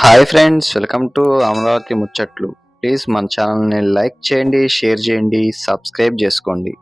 Hi friends welcome to Amaravati ముచ్చట్లు. Please మన ఛానల్ని లైక్ చేయండి షేర్ చేయండి సబ్స్క్రైబ్ చేసుకోండి.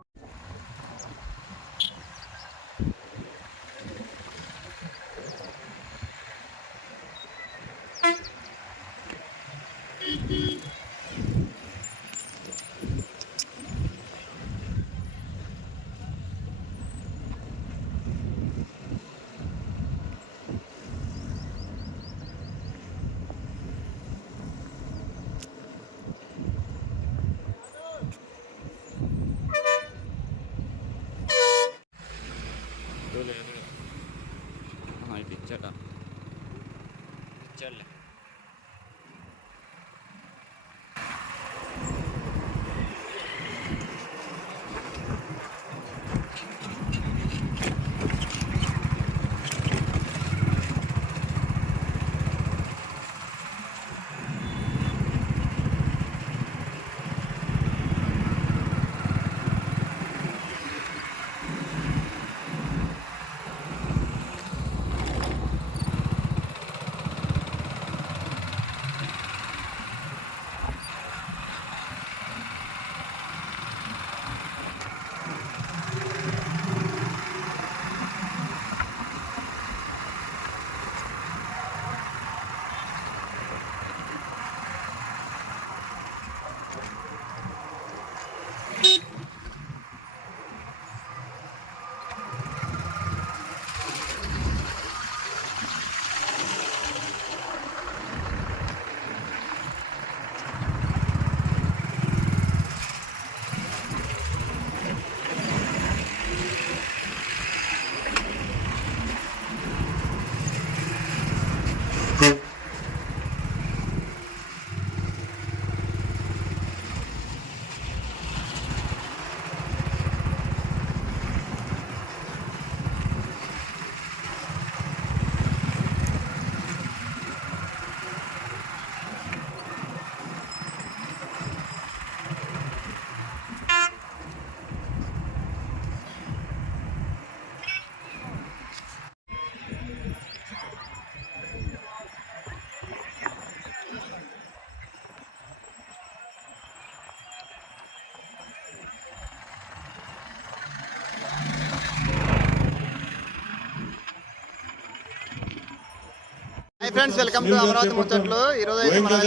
ఫ్రెండ్స్ వెల్కమ్ టు అమరావతి ముచ్చట్లు. ఈ రోజు అయితే మనం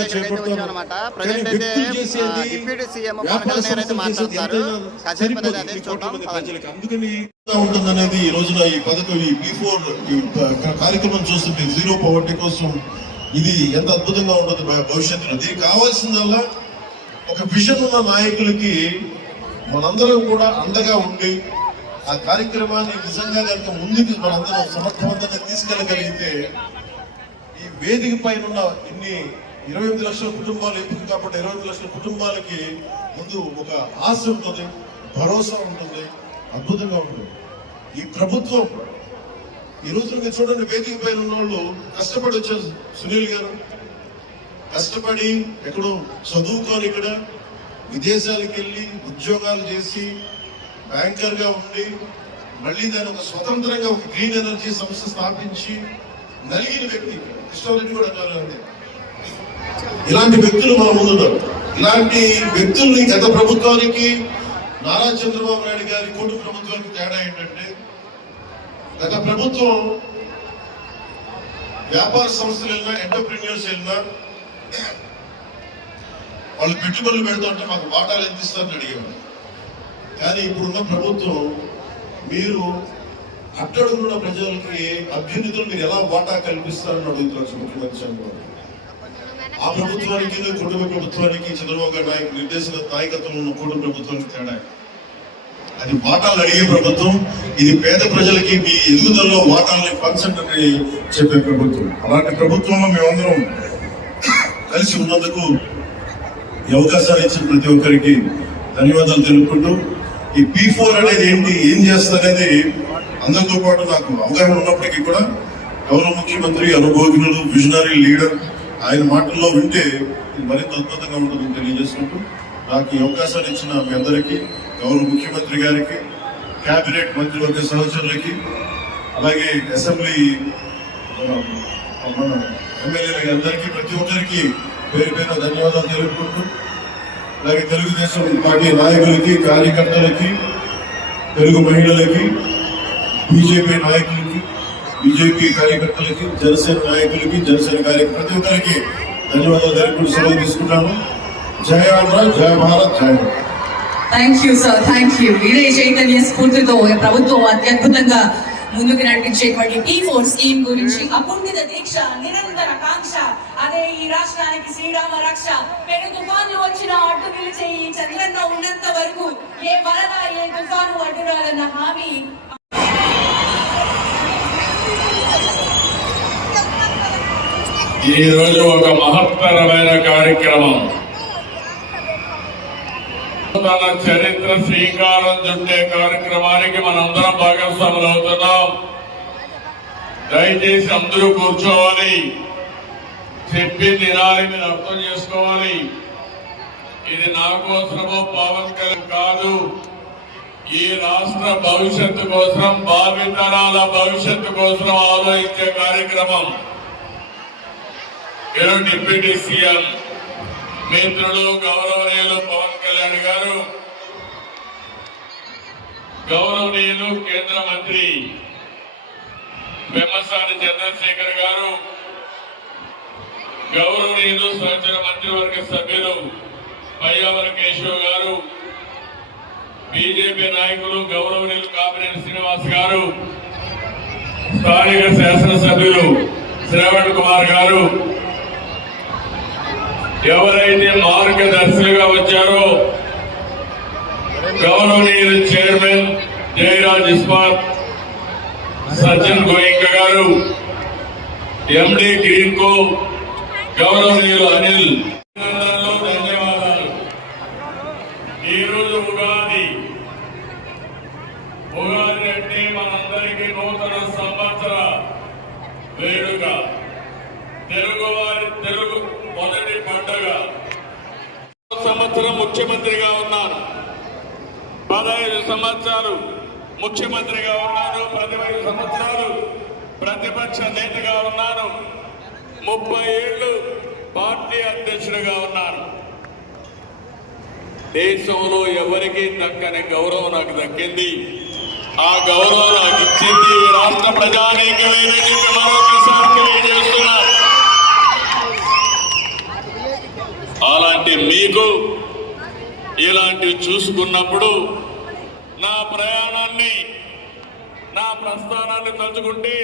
ప్రజెంట్ అయితే డిప్యూటీ సీఎం పవన్ కళ్యాణ్ అయితే మాట్లాడుతున్నారు కాసేపు అదే చూద్దాం. ఉంటుందనేది ఈ రోజున ఈ పథకం ఈ బీ ఫోర్ కార్యక్రమం చూస్తుంటే జీరో పవర్టీ కోసం ఇది ఎంత అద్భుతంగా ఉంటుంది భవిష్యత్తులో. దీనికి కావాల్సిందల్లా ఒక విజన్ ఉన్న నాయకులకి మనందరం కూడా అండగా ఉండి ఆ కార్యక్రమాన్ని నిజంగా కనుక ముందుకు మనందరం సమర్థవంతంగా తీసుకెళ్ళగలిగితే ఈ వేదిక పైన ఉన్న ఇన్ని ఇరవై ఎనిమిది లక్షల కుటుంబాలు ఎందుకు కాబట్టి ఇరవై ఎనిమిది లక్షల కుటుంబాలకి ముందు ఒక ఆశ ఉంటుంది భరోసా ఉంటుంది అద్భుతంగా ఉంటుంది. ఈ ప్రభుత్వం ఈ రోజు మీరు చూడండి వేదిక పైన ఉన్న వాళ్ళు కష్టపడి వచ్చారు సునీల్ గారు. కష్టపడి ఎక్కడో చదువుకొని ఇక్కడ విదేశాలకు వెళ్ళి ఉద్యోగాలు చేసి బ్యాంకర్గా ఉండి మళ్ళీ దాని ఒక స్వతంత్రంగా ఒక గ్రీన్ ఎనర్జీ సంస్థ స్థాపించి నలిగిన వ్యక్తి కృష్ణారెడ్డి కూడా అన్నారు ఇలాంటి వ్యక్తులు మన ముందున్నారు. ఇలాంటి వ్యక్తుల్ని గత ప్రభుత్వానికి నారా చంద్రబాబు నాయుడు గారి కూటు ప్రభుత్వానికి తేడా ఏంటంటే గత ప్రభుత్వం వ్యాపార సంస్థలు వెళ్ళినా ఎంటర్ప్రీనియర్స్ వెళ్ళినా వాళ్ళు పెట్టుబడులు పెడుతుంటే మాకు వాటాలు ఎంత ఇస్తారని అడిగేవారు కానీ ఇప్పుడున్న ప్రభుత్వం మీరు అట్టడుగున్న ప్రజలకి అభ్యున్నతులు మీరు ఎలా వాటా కల్పిస్తారని అడుగుతున్నారు ముఖ్యమంత్రి చంద్రబాబు ఆ ప్రభుత్వానికి కుటుంబ ప్రభుత్వానికి చంద్రబాబు గారి నాయకు నిర్దేశన నాయకత్వం ఉన్న కుటుంబ ప్రభుత్వానికి తేడా అది వాటాలు అడిగే ప్రభుత్వం ఇది పేద ప్రజలకి మీ ఎదుగుదలలో వాటాలని పంచండి చెప్పే ప్రభుత్వం. అలాంటి ప్రభుత్వంలో మేమందరం కలిసి ఉన్నందుకు ఈ అవకాశాలు ఇచ్చిన ప్రతి ఒక్కరికి ధన్యవాదాలు తెలుపుకుంటూ ఈ పీ ఫోర్ అనేది ఏంటి ఏం చేస్తారనేది అందరితో పాటు నాకు అవగాహన ఉన్నప్పటికీ కూడా గౌరవ ముఖ్యమంత్రి అనుభవజ్ఞులు విజనరీ లీడర్ ఆయన మాటల్లో వింటే మరింత అద్భుతంగా ఉంటుందని తెలియజేసుకుంటూ నాకు ఈ అవకాశాలు ఇచ్చిన మీ అందరికీ గౌరవ ముఖ్యమంత్రి గారికి కేబినెట్ మంత్రివర్గ సహచరులకి అలాగే అసెంబ్లీ మన ఎమ్మెల్యేలకి అందరికీ ప్రతి ఒక్కరికి పేరు పేరు ధన్యవాదాలు తెలుపుకుంటూ అలాగే తెలుగుదేశం పార్టీ నాయకులకి కార్యకర్తలకి తెలుగు మహిళలకి బీజేపీ నాయకులకి బీజేపీ కార్యకర్తలకి జనసేన నాయకులకి జనసేన కార్యకర్త ప్రతి ఒక్కరికి ధన్యవాదాలు తెలుపుకుంటూ సెలవు తీసుకుంటాను. జయ ఆంధ్ర జయ భారత్ జయ thank you sir thank you ఇదే చైతన్య స్ఫూర్తితో ప్రభుత్వం అత్యద్భుతంగా ముందుకు నడిపించేటువంటి టీ ఫోర్ స్కీమ్ గురించి అకుంఠిత దీక్ష నిరంతర కాంక్ష అదే ఈ రాష్ట్రానికి శ్రీరామ రక్ష. పెను తుఫాన్లు వచ్చిన అడ్డు నిలిచే ఈ చంద్రంలో ఉన్నంత వరకు ఏ వరద ఏ తుఫాను అడ్డురాలన్న హామీ ఈ రోజు ఒక మహత్తరమైన కార్యక్రమం. తన చరిత్ర శ్రీకారం చుట్టే కార్యక్రమానికి మనందరం భాగస్వాములు అవుతున్నాం. దయచేసి అందరూ కూర్చోవాలి. చెప్పి తినాలి మీరు అర్థం చేసుకోవాలి. ఇది నా కోసమో పవన్ కళ్యాణ్ కాదు. ఈ రాష్ట్ర భవిష్యత్తు కోసం భావితరాల భవిష్యత్తు కోసం ఆలోచించే కార్యక్రమం. ఈరోజు డిప్యూటీ సీఎం మిత్రులు గౌరవనీయులు పవన్ కళ్యాణ్ గారు గౌరవనీయులు కేంద్ర మంత్రి పెమ్మసాని చంద్రశేఖర్ గారు గౌరవనీయులు సహచర మంత్రివర్గ సభ్యులు పయ్యావర కేశవ్ గారు బీజేపీ నాయకులు గౌరవనీయులు కామినేని శ్రీనివాస్ గారు స్థానిక శాసనసభ్యులు శ్రవణ్ కుమార్ గారు ఎవరైతే మార్గదర్శులుగా వచ్చారో గౌరవనీయులు చైర్మన్ జయరాజ్ ఇస్మాత్ సజ్జన్ గోయింక గారు ఎండి గ్రీన్ కో గౌరవనీయులు అనిల్. ధన్యవాదాలు. ఈరోజు ఉగాది. ఉగాది అంటే మనందరికీ నూతన సంవత్సర వేడుక. తెలుగువారి తెలుగు మొదటి పండుగ. సంవత్సరం ముఖ్యమంత్రిగా ఉన్నాను పదహైదు సంవత్సరాలు ముఖ్యమంత్రిగా ఉన్నాను పదిహేను సంవత్సరాలు ప్రతిపక్ష నేతగా ఉన్నాను ముప్పై ఏళ్ళు పార్టీ అధ్యక్షుడిగా ఉన్నాను దేశంలో ఎవరికీ దక్కని గౌరవం నాకు దక్కింది. ఆ గౌరవం నాకు ఇచ్చింది రాష్ట్ర ప్రజానీకమే మరొకసారి తెలియజేస్తున్నాను అలాంటి మీకు ఇలాంటివి చూసుకున్నప్పుడు నా ప్రయాణాన్ని నా ప్రస్థానాన్ని తలుచుకుంటే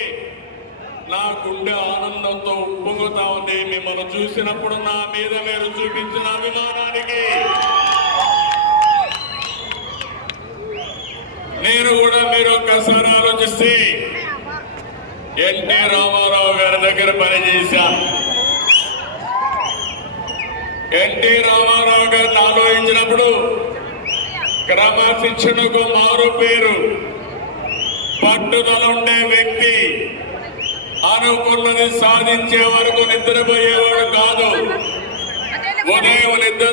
నా గుండె ఆనందంతో ఉప్పొంగుతా ఉంది. మిమ్మల్ని చూసినప్పుడు నా మీద మీరు చూపించిన అభిమానానికి నేను కూడా మీరు ఒక్కసారి ఆలోచిస్తే ఎన్టీ రామారావు గారి దగ్గర పనిచేశా. ఎన్టీ రామారావు గారిని ఆలోచించినప్పుడు క్రమశిక్షణకు మారు పేరు. పట్టుదల ఉండే వ్యక్తి అనుకున్నది సాధించే వరకు నిద్రపోయేవాడు కాదు. ఉదయం నిద్ర